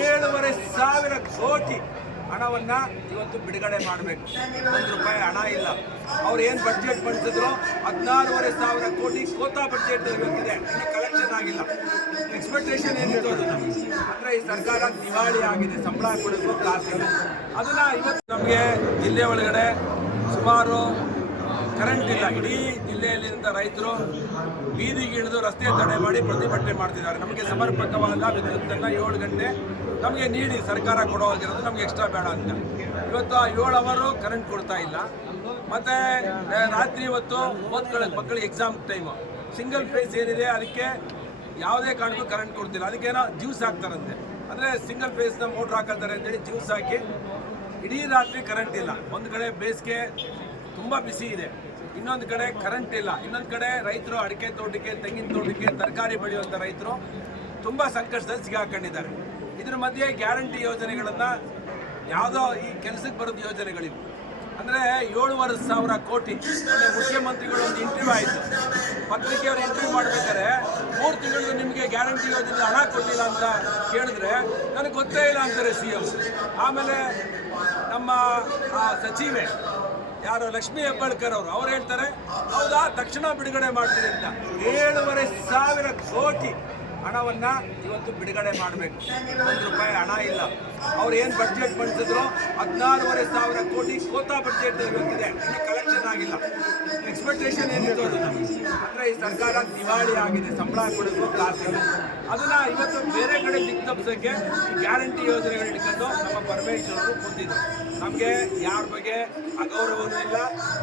ಏಳುವರೆ ಸಾವಿರ ಕೋಟಿ ಹಣವನ್ನ ಇವತ್ತು ಬಿಡುಗಡೆ ಮಾಡಬೇಕು. ಒಂದು ರೂಪಾಯಿ ಹಣ ಇಲ್ಲ. ಅವ್ರು ಏನು ಬಜೆಟ್ ಮಂಡಿಸಿದ್ರು? ಹದಿನಾರೂವರೆ ಸಾವಿರ ಕೋಟಿ ಕೋತಾ ಬಡ್ಜೆಟ್ ಇವತ್ತಿದೆ. ಇನ್ನು ಕಲೆಕ್ಷನ್ ಆಗಿಲ್ಲ. ಎಕ್ಸ್ಪೆಕ್ಟೇಷನ್ ಏನಿತ್ತು? ಅದನ್ನ ಅಂದ್ರೆ ಈ ಸರ್ಕಾರ ದಿವಾಳಿ ಆಗಿದೆ. ಸಂಬಳ ಕೊಡಬೇಕು ಕಾಸಿಲ್ಲ ಅದನ್ನ ಇವತ್ತು ನಮಗೆ ಜಿಲ್ಲೆ ಒಳಗಡೆ ಸುಮಾರು ಕರೆಂಟ್ ಇಲ್ಲ. ಇಡೀ ಜಿಲ್ಲೆಯಲ್ಲಿಂದ ರೈತರು ಬೀದಿಗೆ ಇಳಿದು ರಸ್ತೆ ತಡೆ ಮಾಡಿ ಪ್ರತಿಭಟನೆ ಮಾಡ್ತಿದ್ದಾರೆ. ನಮಗೆ ಸಮರ್ಪಕವಾದ ವಿದ್ಯುತ್ತನ್ನು ಏಳು ಗಂಟೆ ನಮಗೆ ನೀಡಿ ಸರ್ಕಾರ ಕೊಡೋದಿರೋದು ನಮಗೆ ಎಕ್ಸ್ಟ್ರಾ ಬೇಡ ಅಂತ. ಇವತ್ತು ಆ ಏಳು ಅವರು ಕರೆಂಟ್ ಕೊಡ್ತಾ ಇಲ್ಲ. ಮತ್ತೆ ರಾತ್ರಿ ಇವತ್ತು ಓದ್ಕೊಳ್ಳೋಕೆ ಮಕ್ಕಳಿಗೆ ಎಕ್ಸಾಮ್ ಟೈಮು ಸಿಂಗಲ್ ಫೇಸ್ ಏನಿದೆ, ಅದಕ್ಕೆ ಯಾವುದೇ ಕಾರಣಕ್ಕೂ ಕರೆಂಟ್ ಕೊಡ್ತಿಲ್ಲ. ಅದಕ್ಕೇನೋ ಜ್ಯೂಸ್ ಹಾಕ್ತಾರಂತೆ. ಅಂದರೆ ಸಿಂಗಲ್ ಫೇಸ್ನ ಮೋಟ್ರ್ ಹಾಕಲ್ತಾರೆ ಅಂತೇಳಿ ಜ್ಯೂಸ್ ಹಾಕಿ ಇಡೀ ರಾತ್ರಿ ಕರೆಂಟ್ ಇಲ್ಲ. ಒಂದು ಕಡೆ ಬೇಸಿಗೆ ತುಂಬ ಬಿಸಿ ಇದೆ. ಇನ್ನೊಂದು ಕಡೆ ಕರೆಂಟ್ ಇಲ್ಲ. ಇನ್ನೊಂದು ಕಡೆ ರೈತರು ಅಡಿಕೆ ತೋಟಕ್ಕೆ, ತೆಂಗಿನ ತೋಟಕ್ಕೆ, ತರಕಾರಿ ಬೆಳೆಯುವಂಥ ರೈತರು ತುಂಬ ಸಂಕಷ್ಟದಲ್ಲಿ ಸಿಗಾಕೊಂಡಿದ್ದಾರೆ. ಇದ್ರ ಮಧ್ಯೆ ಗ್ಯಾರಂಟಿ ಯೋಜನೆಗಳನ್ನು ಯಾವುದೋ ಈ ಕೆಲಸಕ್ಕೆ ಬರೋದು ಯೋಜನೆಗಳಿವು. ಅಂದರೆ ಏಳುವರೆ ಸಾವಿರ ಕೋಟಿ. ಮುಖ್ಯಮಂತ್ರಿಗಳು ಒಂದು ಇಂಟರ್ವ್ಯೂ ಆಯಿತು. ಪತ್ರಿಕೆಯವರು ಇಂಟರ್ವ್ಯೂ ಮಾಡಬೇಕಾದ್ರೆ ಮೂರು ತಿಂಗಳು ನಿಮಗೆ ಗ್ಯಾರಂಟಿ ಯೋಜನೆ ಹಣ ಕೊಟ್ಟಿಲ್ಲ ಅಂತ ಕೇಳಿದ್ರೆ ನನಗೆ ಗೊತ್ತೇ ಇಲ್ಲ ಅಂತಾರೆ ಸಿ ಎಂ. ಆಮೇಲೆ ನಮ್ಮ ಸಚಿವೆ ಯಾರು? ಲಕ್ಷ್ಮೀ ಹೆಬ್ಬಾಳ್ಕರ್ ಅವರು. ಅವ್ರು ಹೇಳ್ತಾರೆ, ಹೌದಾ, ತಕ್ಷಣ ಬಿಡುಗಡೆ ಮಾಡ್ತೀನಿ ಅಂತ. ಏಳುವರೆ ಸಾವಿರ ಕೋಟಿ ಹಣವನ್ನ ಇವತ್ತು ಬಿಡುಗಡೆ ಮಾಡಬೇಕು. ಒಂದು ರೂಪಾಯಿ ಹಣ ಇಲ್ಲ. ಅವ್ರು ಏನು ಬಜೆಟ್ ಮಂಡಿಸಿದ್ರು ಹದಿನಾರೂವರೆ ಸಾವಿರ ಕೋಟಿ ಕೋತಾ ಬಡ್ಜೆಟ್ ಇವತ್ತಿದೆ. ಕಲೆಕ್ಷನ್ ಆಗಿಲ್ಲ. ಎಕ್ಸ್ಪೆಕ್ಟೇಷನ್ ಏನಿತ್ತು ಅದನ್ನ ಅಂದ್ರೆ ಈ ಸರ್ಕಾರ ದಿವಾಳಿ ಆಗಿದೆ. ಸಂಬಳ ಕೊಡೋದು ಕ್ಲಾಸ್ ಅದನ್ನ ಇವತ್ತು ಬೇರೆ ಕಡೆ ದಿಕ್ಕು ತಪ್ಪಿಸೋಕ್ಕೆ ಗ್ಯಾರಂಟಿ ಯೋಜನೆಗಳು ಇಟ್ಕೊಂಡು ನಮ್ಮ ಪರಮೇಶ್ವರರು ಕೂತಿದ್ರು. ನಮಗೆ ಯಾರ ಬಗ್ಗೆ ಅಗೌರವನೂ ಇಲ್ಲ,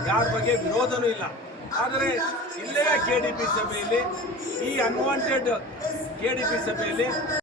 ಯಾರ ಬಗ್ಗೆ ವಿರೋಧನೂ ಇಲ್ಲ. ಆದರೆ ಇಲ್ಲೇ ಕೆ ಡಿ ಪಿ ಸಭೆಯಲ್ಲಿ, ಈ ಅನ್ವಾಂಟೆಡ್ ಕೆ ಡಿ ಪಿ ಸಭೆಯಲ್ಲಿ